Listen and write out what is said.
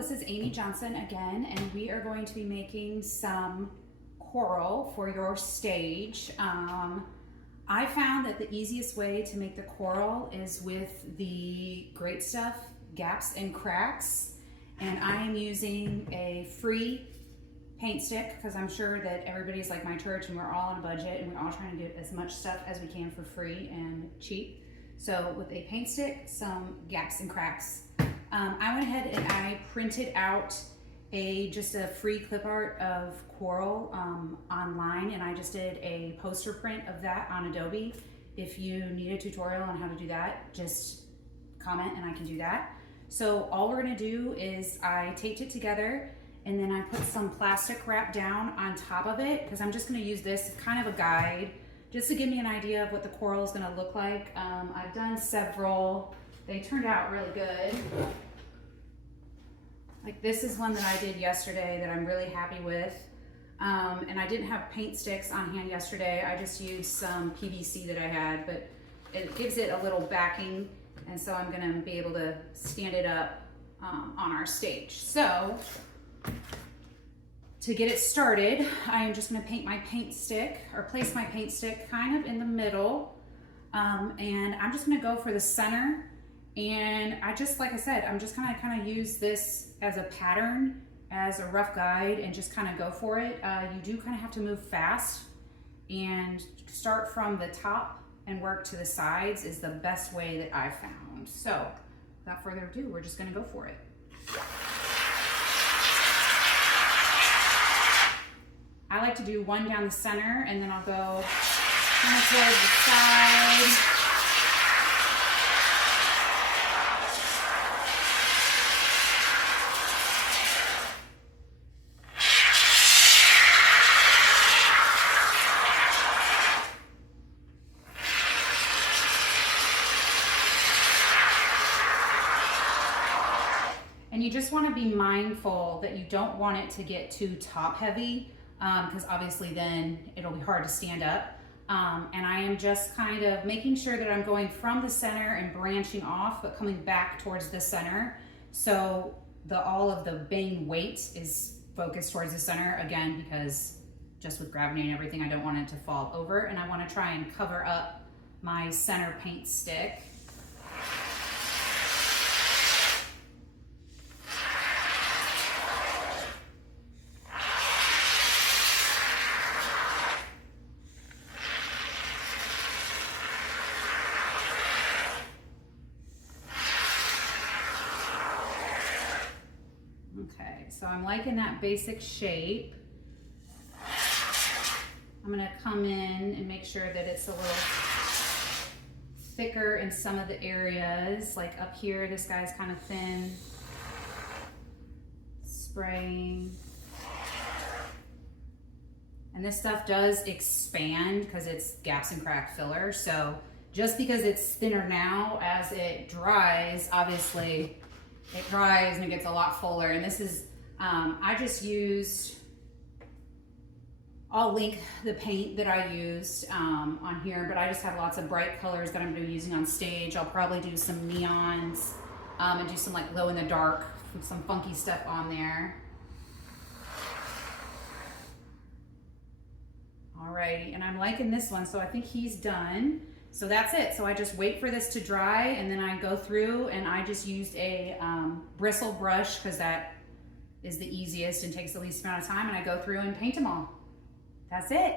this is Amy Johnson again, and we are going to be making some coral for your stage. I found that the easiest way to make the coral is with the Great Stuff Gaps and Cracks, and I am using a free paint stick because I'm sure that everybody's like my church and we're all on a budget and we're all trying to get as much stuff as we can for free and cheap. So with a paint stick, some gaps and cracks. I went ahead and I printed out just a free clip art of coral online, and I just did a poster print of that on Adobe. If you need a tutorial on how to do that, just comment and I can do that. So all we're gonna do is I taped it together and then I put some plastic wrap down on top of it because I'm just gonna use this as kind of a guide just to give me an idea of what the coral is gonna look like. I've done several. They turned out really good. Like this is one that I did yesterday that I'm really happy with. And I didn't have paint sticks on hand yesterday. I just used some PVC that I had, but it gives it a little backing. And so I'm gonna be able to stand it up on our stage. So to get it started, I am just gonna paint my paint stick or place my paint stick kind of in the middle. And I'm just gonna go for the center. And I just, like I said, I'm just gonna kind of use this as a pattern, as a rough guide, and just kind of go for it. You do kind of have to move fast and start from the top and work to the sides is the best way that I've found. So without further ado, we're just gonna go for it. I like to do one down the center and then I'll go kind of towards the side. And you just want to be mindful that you don't want it to get too top heavy because obviously then it'll be hard to stand up. And I am just kind of making sure that I'm going from the center and branching off, but coming back towards the center. So all of the main weight is focused towards the center again, because just with gravity and everything, I don't want it to fall over. And I want to try and cover up my center paint stick. Okay, so I'm liking that basic shape. I'm gonna come in and make sure that it's a little thicker in some of the areas. Like up here, this guy's kind of thin. Spraying. And this stuff does expand because it's gaps and crack filler. So just because it's thinner now, as it dries, obviously, it dries and it gets a lot fuller. And this is, I just used, I'll link the paint that I used on here, but I just have lots of bright colors that I'm gonna be using on stage. I'll probably do some neons and do some like glow in the dark, some funky stuff on there. Alrighty, and I'm liking this one, so I think he's done. So that's it. So I just wait for this to dry and then I go through and I just used a bristle brush because that is the easiest and takes the least amount of time, and I go through and paint them all. That's it.